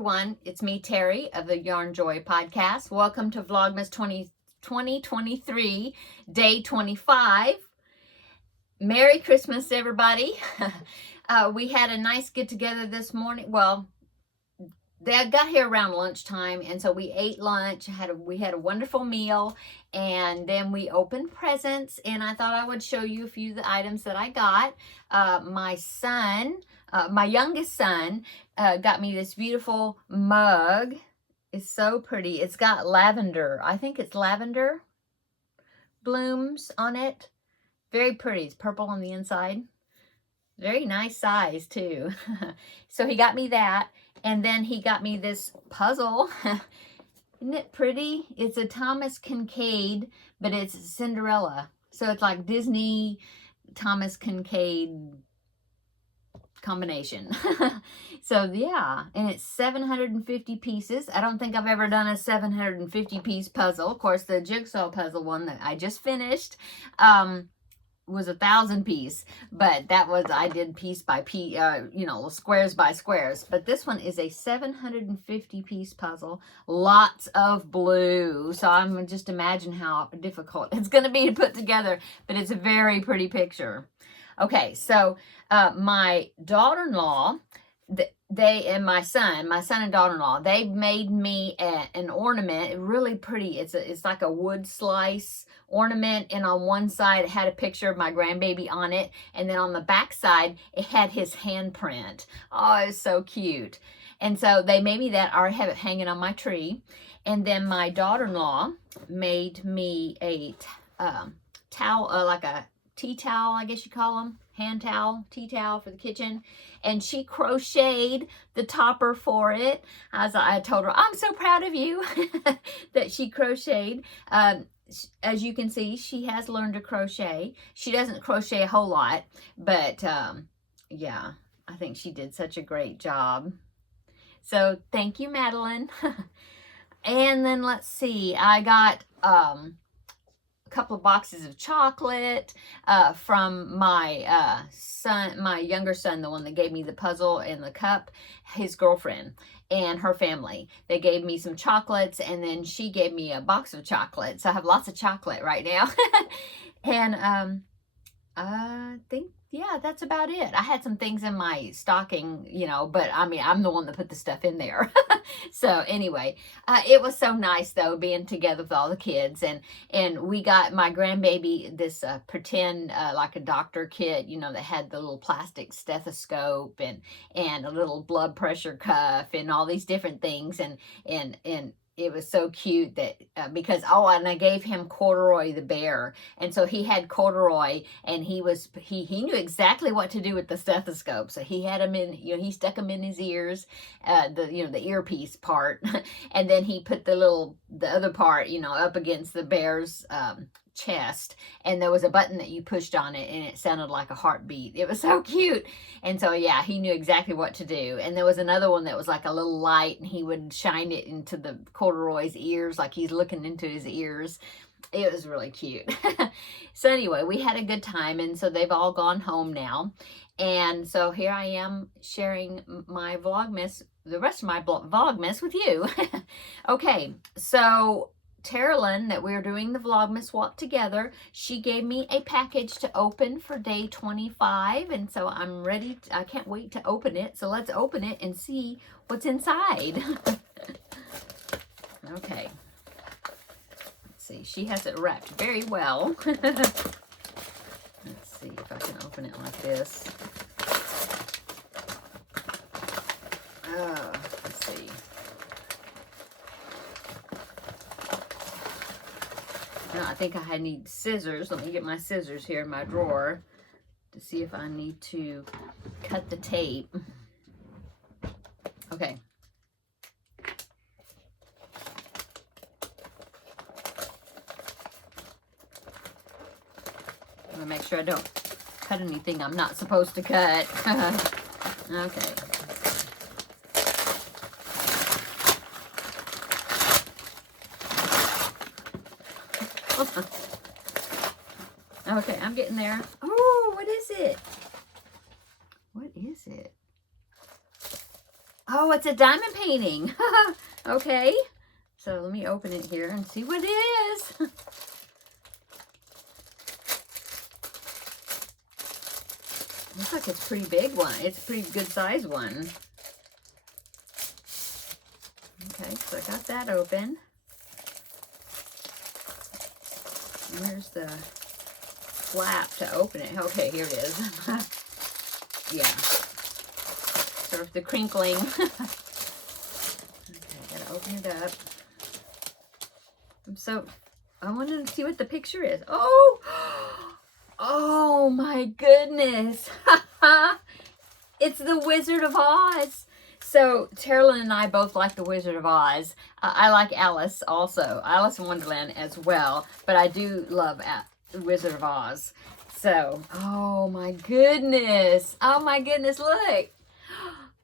everyone, it's me, Terry, of the Yarn Joy podcast. Welcome to Vlogmas 2023, day 25. Merry Christmas, everybody. We had a nice get-together this morning. Well, they got here around lunchtime, and so we ate lunch. We had a wonderful meal, and then we opened presents, and I thought I would show you a few of the items that I got. My youngest son, got me this beautiful mug. It's so pretty. It's got lavender. I think it's lavender blooms on it. Very pretty. It's purple on the inside. Very nice size too. So he got me that. And then he got me this puzzle. Isn't it pretty? It's a Thomas Kincaid, but it's Cinderella. So it's like Disney Thomas Kincaid combination. So yeah, and it's 750 pieces. I don't think I've ever done a 750 piece puzzle. Of course, the jigsaw puzzle one that I just finished was 1,000 piece, but that was, I did piece by piece, squares by squares. But this one is a 750 piece puzzle, lots of blue. So I'm just imagine how difficult it's going to be to put together, but it's a very pretty picture. Okay, so my daughter-in-law, they and my son and daughter-in-law, they made me an ornament, really pretty. It's like a wood slice ornament, and on one side it had a picture of my grandbaby on it, and then on the back side it had his handprint. Oh, it was so cute. And so they made me that. I already have it hanging on my tree. And then my daughter-in-law made me a towel, like a tea towel, I guess you call them, hand towel, tea towel for the kitchen, and she crocheted the topper for it. I told her, I'm so proud of you that she crocheted. As you can see, she has learned to crochet. She doesn't crochet a whole lot, but yeah, I think she did such a great job. So thank you, Madeline. And then let's see, I got a couple of boxes of chocolate from my younger son, the one that gave me the puzzle and the cup, his girlfriend and her family. They gave me some chocolates, and then she gave me a box of chocolates. So I have lots of chocolate right now. And I think, yeah, that's about it. I had some things in my stocking, but I mean, I'm the one that put the stuff in there. So anyway, it was so nice though, being together with all the kids, and we got my grandbaby this pretend like a doctor kit, that had the little plastic stethoscope and a little blood pressure cuff and all these different things, and it was so cute that because and I gave him Corduroy the bear, and so he had Corduroy, and he knew exactly what to do with the stethoscope. So he had him in, he stuck him in his ears, the earpiece part, and then he put the other part, up against the bear's chest, and there was a button that you pushed on it, and it sounded like a heartbeat. It was so cute. And so yeah, he knew exactly what to do. And there was another one that was like a little light, and he would shine it into the Corduroy's ears, like he's looking into his ears. It was really cute. So anyway, we had a good time, and so they've all gone home now, and so here I am sharing my Vlogmas, the rest of my Vlogmas with you. Okay, so Taralynn, that we're doing the Vlogmas walk together, she gave me a package to open for day 25, and so I'm ready. I can't wait to open it. So let's open it and see what's inside. Okay. Let's see. She has it wrapped very well. Let's see if I can open it like this. Let's see. Now, I think I need scissors. Let me get my scissors here in my drawer to see if I need to cut the tape. Okay. I'm going to make sure I don't cut anything I'm not supposed to cut. Okay. Okay, I'm getting there. Oh, what is it? What is it? Oh, it's a diamond painting. Okay. So let me open it here and see what it is. Looks like it's a pretty big one. It's a pretty good size one. Okay, so I got that open. And here's the flap to open it. Okay, here it is. Yeah. Sort of the crinkling. Okay, I gotta open it up. I wanted to see what the picture is. Oh! Oh my goodness. It's the Wizard of Oz. So Taralynn and I both like the Wizard of Oz. I like Alice also. Alice in Wonderland as well. But I do love the Wizard of Oz. So, oh my goodness. Oh my goodness, look.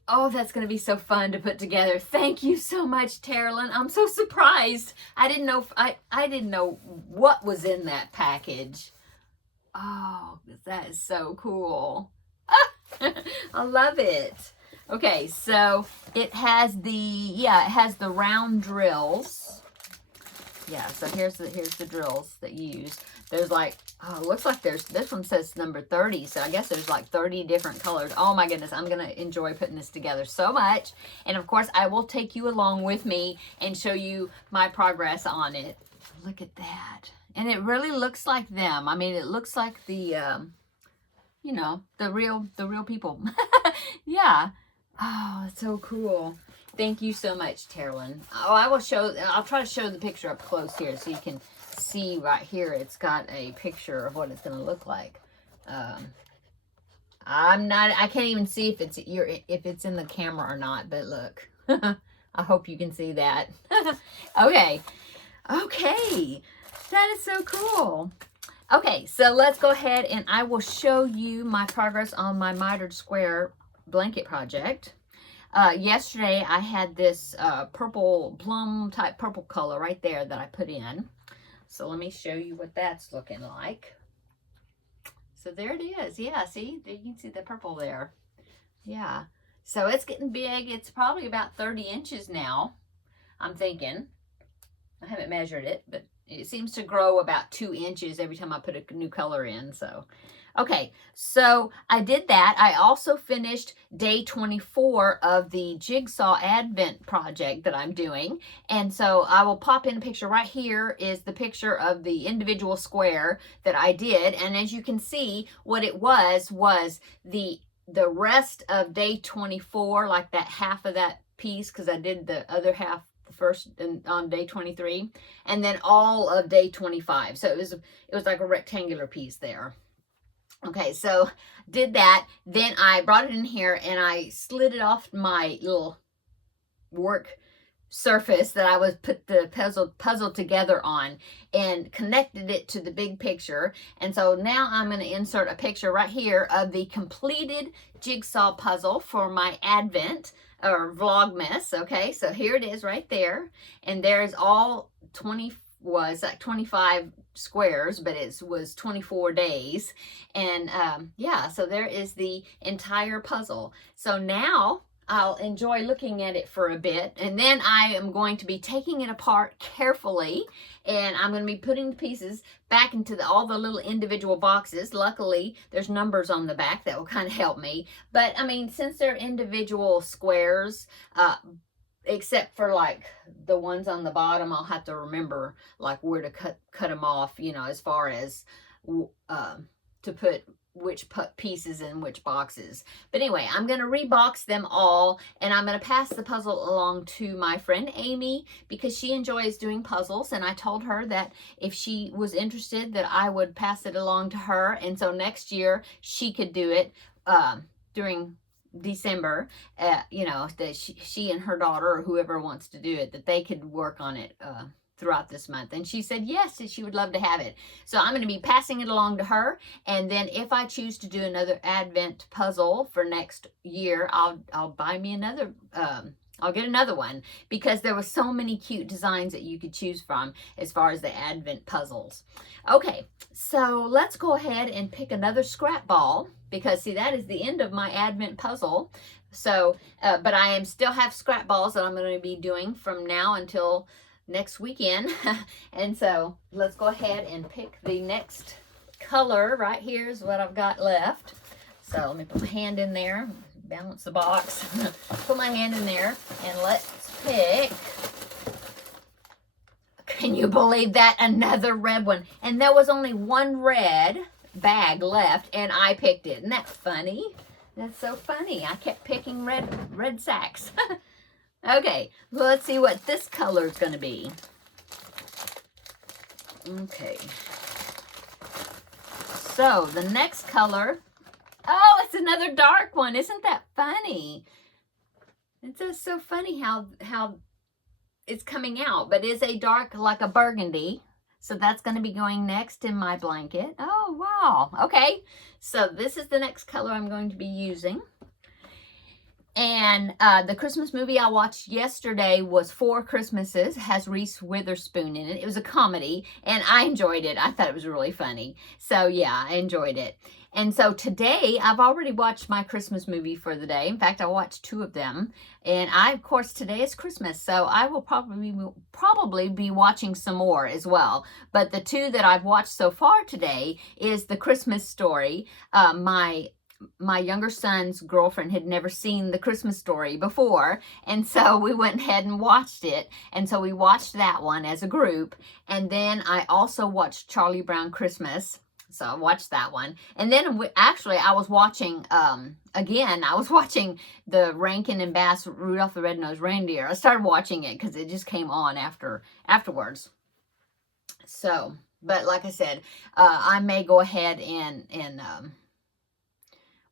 Oh, that's going to be so fun to put together. Thank you so much, Taralynn. I'm so surprised. I didn't know I didn't know what was in that package. Oh, that is so cool. I love it. Okay, so it has the round drills. Yeah, so here's the drills that you use. There's like, oh, it looks like this one says number 30, so I guess there's like 30 different colors. Oh my goodness, I'm gonna enjoy putting this together so much. And of course, I will take you along with me and show you my progress on it. Look at that. And it really looks like them. I mean, it looks like the, you know, the real people. Yeah. Oh, it's so cool. Thank you so much, Taralynn. Oh, I'll try to show the picture up close here so you can see right here. It's got a picture of what it's going to look like. I can't even see if it's in the camera or not, but look. I hope you can see that. Okay. Okay. That is so cool. Okay, so let's go ahead and I will show you my progress on my mitered square blanket project. Yesterday I had this purple plum type purple color right there that I put in. So let me show you what that's looking like. So there it is. Yeah, see? You can see the purple there. Yeah. So it's getting big. It's probably about 30 inches now, I'm thinking. I haven't measured it, but it seems to grow about 2 inches every time I put a new color in. So, okay, so I did that. I also finished day 24 of the Jigsaw Advent project that I'm doing. And so I will pop in a picture right here is the picture of the individual square that I did. And as you can see, what it was the rest of day 24, like that half of that piece, because I did the other half first on day 23, and then all of day 25. So it was like a rectangular piece there. Okay, so did that. Then I brought it in here and I slid it off my little work surface that I was put the puzzle together on and connected it to the big picture. And so now I'm going to insert a picture right here of the completed jigsaw puzzle for my Advent or Vlogmas. Okay, so here it is right there, and there's all 25 squares, but it was 24 days. And yeah, so there is the entire puzzle. So now I'll enjoy looking at it for a bit, and then I am going to be taking it apart carefully, and I'm going to be putting the pieces back into all the little individual boxes. Luckily, there's numbers on the back that will kind of help me. But I mean, since they're individual squares, except for like the ones on the bottom, I'll have to remember like where to cut them off, you know, as far as to put which pieces in which boxes. But anyway, I'm going to rebox them all, and I'm going to pass the puzzle along to my friend Amy because she enjoys doing puzzles, and I told her that if she was interested that I would pass it along to her, and so next year she could do it during December, you know, that she and her daughter or whoever wants to do it, that they could work on it throughout this month. And she said yes, she would love to have it. So I'm going to be passing it along to her, and then if I choose to do another Advent puzzle for next year, I'll buy me another I'll get another one, because there were so many cute designs that you could choose from as far as the Advent puzzles. Okay, so let's go ahead and pick another scrap ball, because see, that is the end of my Advent puzzle. So, but I still have scrap balls that I'm going to be doing from now until next weekend. And so let's go ahead and pick the next color. Right here is what I've got left. So let me put my hand in there, balance the box, put my hand in there, and let's pick. Can you believe that? Another red one. And there was only one red bag left, and I picked it. Isn't that funny? That's so funny. I kept picking red sacks. Okay, well, let's see what this color is going to be. Okay. So the next color, oh, it's another dark one. Isn't that funny? It's just so funny how it's coming out, but it's a dark, like a burgundy. So that's going to be going next in my blanket. Oh, wow. Okay. So this is the next color I'm going to be using. And the Christmas movie I watched yesterday was Four Christmases. It has Reese Witherspoon in it. It was a comedy, and I enjoyed it. I thought it was really funny. So, yeah, I enjoyed it. And so today, I've already watched my Christmas movie for the day. In fact, I watched 2 of them. And of course, today is Christmas, so I will probably be watching some more as well. But the 2 that I've watched so far today is The Christmas Story. My younger son's girlfriend had never seen The Christmas Story before, and so we went ahead and watched it. And so we watched that one as a group. And then I also watched Charlie Brown Christmas. So I watched that one. And then actually I was watching, again, I was watching the Rankin and Bass Rudolph the Red-Nosed Reindeer. I started watching it because it just came on afterwards. So, but like I said, I may go ahead and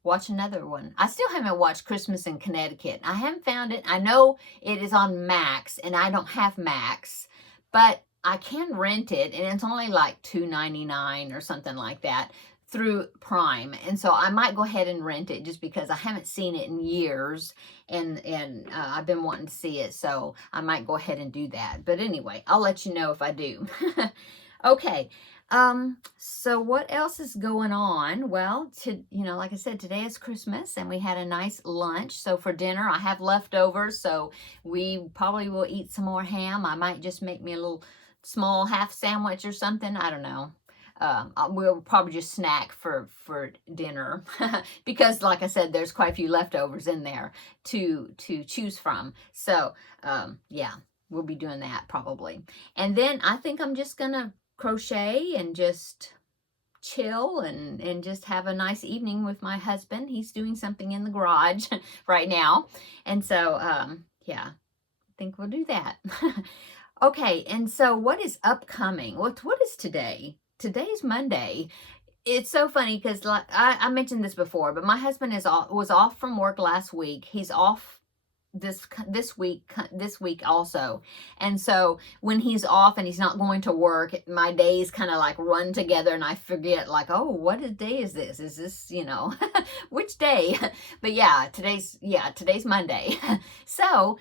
watch another one. I still haven't watched Christmas in Connecticut. I haven't found it. I know it is on Max, and I don't have Max, but I can rent it, and it's only like $2.99 or something like that through Prime. And so I might go ahead and rent it just because I haven't seen it in years, and I've been wanting to see it, so I might go ahead and do that. But anyway, I'll let you know if I do. Okay. So what else is going on? Well, like I said, today is Christmas, and we had a nice lunch. So for dinner, I have leftovers, so we probably will eat some more ham. I might just make me a little small half sandwich or something. I don't know. We'll probably just snack for dinner because, like I said, there's quite a few leftovers in there to choose from. So, yeah, we'll be doing that probably. And then I think I'm just gonna crochet and just chill and just have a nice evening with my husband. He's doing something in the garage right now. And so, yeah, I think we'll do that. Okay, and so what is upcoming? What is today? Today's Monday. It's so funny because, like I mentioned this before, but my husband was off from work last week. He's off this week also. And so when he's off and he's not going to work, my days kind of like run together, and I forget, like, oh, what day is this? Is this, which day? But yeah, today's Monday. So,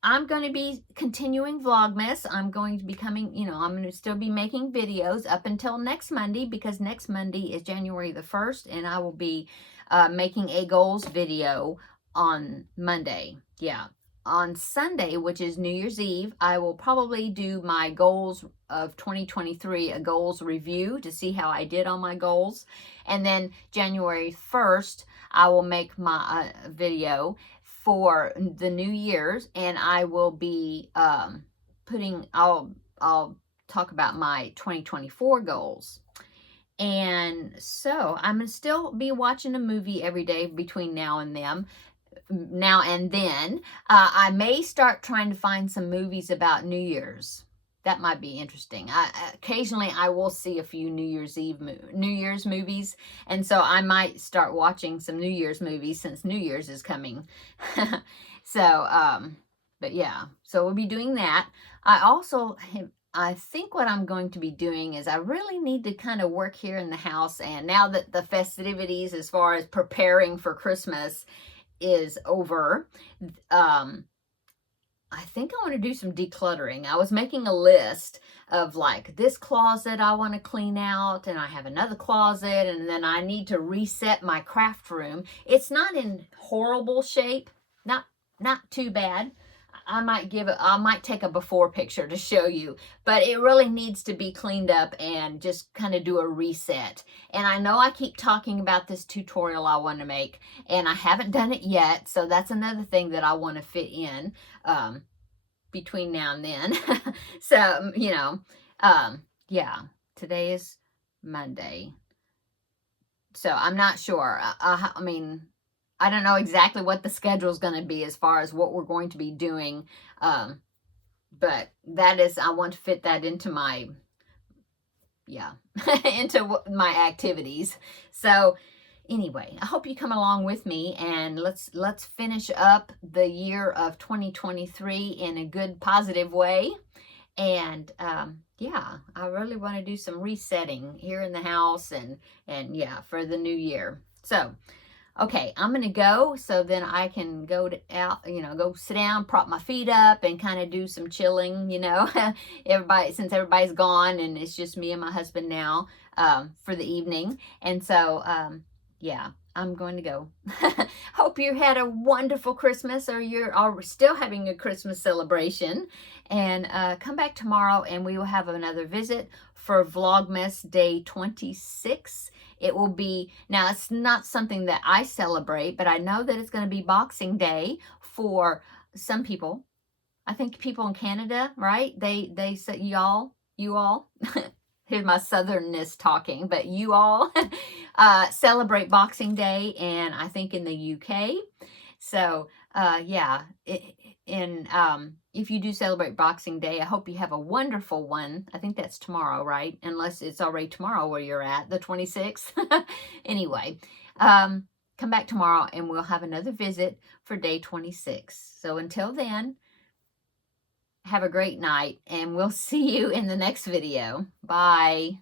I'm going to be continuing Vlogmas. I'm going to be coming, I'm going to still be making videos up until next Monday, because next Monday is January the 1st, and I will be making a goals video on Monday. Yeah. On Sunday, which is New Year's Eve, I will probably do my goals of 2023, a goals review to see how I did on my goals. And then January 1st, I will make my video for the New Year's, and I will be I'll talk about my 2024 goals. And so I'm going to still be watching a movie every day between now and then. I may start trying to find some movies about New Year's. That might be interesting. Occasionally I will see a few New Year's movies, and so I might start watching some New Year's movies since New Year's is coming. So, but yeah, so we'll be doing that. I think what I'm going to be doing is I really need to kind of work here in the house, and now that the festivities as far as preparing for Christmas is over, I think I want to do some decluttering. I was making a list of like this closet I want to clean out, and I have another closet, and then I need to reset my craft room. It's not in horrible shape, not too bad. I might take a before picture to show you, but it really needs to be cleaned up and just kind of do a reset. And I know I keep talking about this tutorial I want to make, and I haven't done it yet, so that's another thing that I want to fit in between now and then. So, yeah, today is Monday. So I'm not sure. I mean, I don't know exactly what the schedule is going to be as far as what we're going to be doing. But that is, I want to fit that into my, into my activities. So anyway, I hope you come along with me, and let's finish up the year of 2023 in a good, positive way. And I really want to do some resetting here in the house, and for the new year. So okay, I'm going to go so then I can go go sit down, prop my feet up, and kind of do some chilling, since everybody's gone and it's just me and my husband now for the evening. And so, I'm going to go. Hope you had a wonderful Christmas, or you're still having a Christmas celebration. And come back tomorrow and we will have another visit for Vlogmas Day 26. It will be, now it's not something that I celebrate, but I know that it's going to be Boxing Day for some people. I think people in Canada, right? They say you all. Here's my southernness talking, but you all celebrate Boxing Day, and I think in the UK. So, if you do celebrate Boxing Day, I hope you have a wonderful one. I think that's tomorrow, right? Unless it's already tomorrow where you're at, the 26th. Anyway, come back tomorrow and we'll have another visit for day 26. So until then, have a great night, and we'll see you in the next video. Bye.